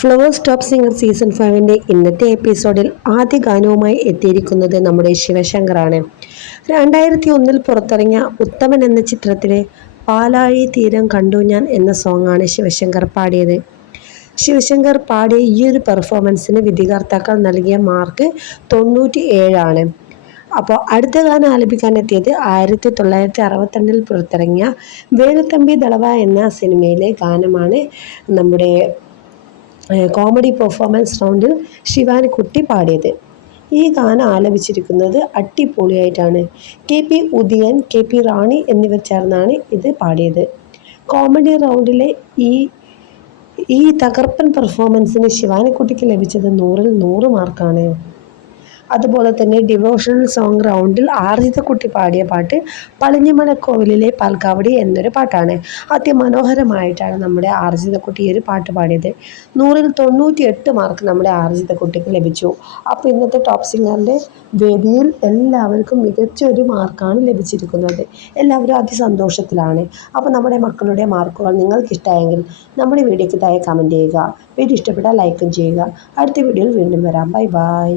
Flowers top singer season 5 ഇന്നത്തെ എപ്പിസോഡിൽ ആദ്യ ഗാനവുമായി എത്തിയിരിക്കുന്നത് നമ്മുടെ ശിവശങ്കറാണ്. 2001 പുറത്തിറങ്ങിയ ഉത്തമൻ എന്ന ചിത്രത്തിലെ പാലാഴി തീരം കണ്ടു ഞാൻ എന്ന സോങ്ങാണ് ശിവശങ്കർ പാടിയത്. ശിവശങ്കർ പാടിയ ഈ ഒരു പെർഫോമൻസിന് വിധികർത്താക്കൾ നൽകിയ മാർക്ക് 97 അപ്പോൾ അടുത്ത ഗാനം ആലപിക്കാൻ എത്തിയത് 1962 പുറത്തിറങ്ങിയ വേലുത്തമ്പി ദളവ എന്ന സിനിമയിലെ ഗാനമാണ്. നമ്മുടെ കോമഡി പെർഫോമൻസ് റൗണ്ടിൽ ശിവാനിക്കുട്ടി പാടിയത്. ഈ ഗാനം ആലപിച്ചിരിക്കുന്നത് അടിപൊളിയായിട്ടാണ്. KP ഉദയൻ, KP റാണി എന്നിവർ ചേർന്നാണ് ഇത് പാടിയത്. കോമഡി റൗണ്ടിലെ ഈ തകർപ്പൻ പെർഫോമൻസിന് ശിവാനിക്കുട്ടിക്ക് ലഭിച്ചത് 100-ൽ 100 മാർക്കാണ്. അതുപോലെ തന്നെ ഡിവോഷണൽ സോങ് റൗണ്ടിൽ ആർജിതക്കുട്ടി പാടിയ പാട്ട് പളിഞ്ഞിമലക്കോവിലിലെ പാൽക്കാവടി എന്നൊരു പാട്ടാണ്. അതിമനോഹരമായിട്ടാണ് നമ്മുടെ ആർജിതക്കുട്ടി ഈ ഒരു പാട്ട് പാടിയത്. 100-ൽ 98 മാർക്ക് നമ്മുടെ ആർജിതക്കുട്ടിക്ക് ലഭിച്ചു. അപ്പോൾ ഇന്നത്തെ ടോപ്പ് സിംഗറിൻ്റെ വേദിയിൽ എല്ലാവർക്കും മികച്ച ഒരു മാർക്കാണ് ലഭിച്ചിരിക്കുന്നത്. എല്ലാവരും അതിസന്തോഷത്തിലാണ്. അപ്പോൾ നമ്മുടെ മക്കളുടെ മാർക്കുകൾ നിങ്ങൾക്കിഷ്ടമായെങ്കിൽ നമ്മുടെ വീഡിയോയ്ക്ക് താഴെ കമൻറ്റ് ചെയ്യുക. വീഡിയോ ഇഷ്ടപ്പെട്ടാൽ ലൈക്കും ചെയ്യുക. അടുത്ത വീഡിയോയിൽ വീണ്ടും വരാം. Bye bye.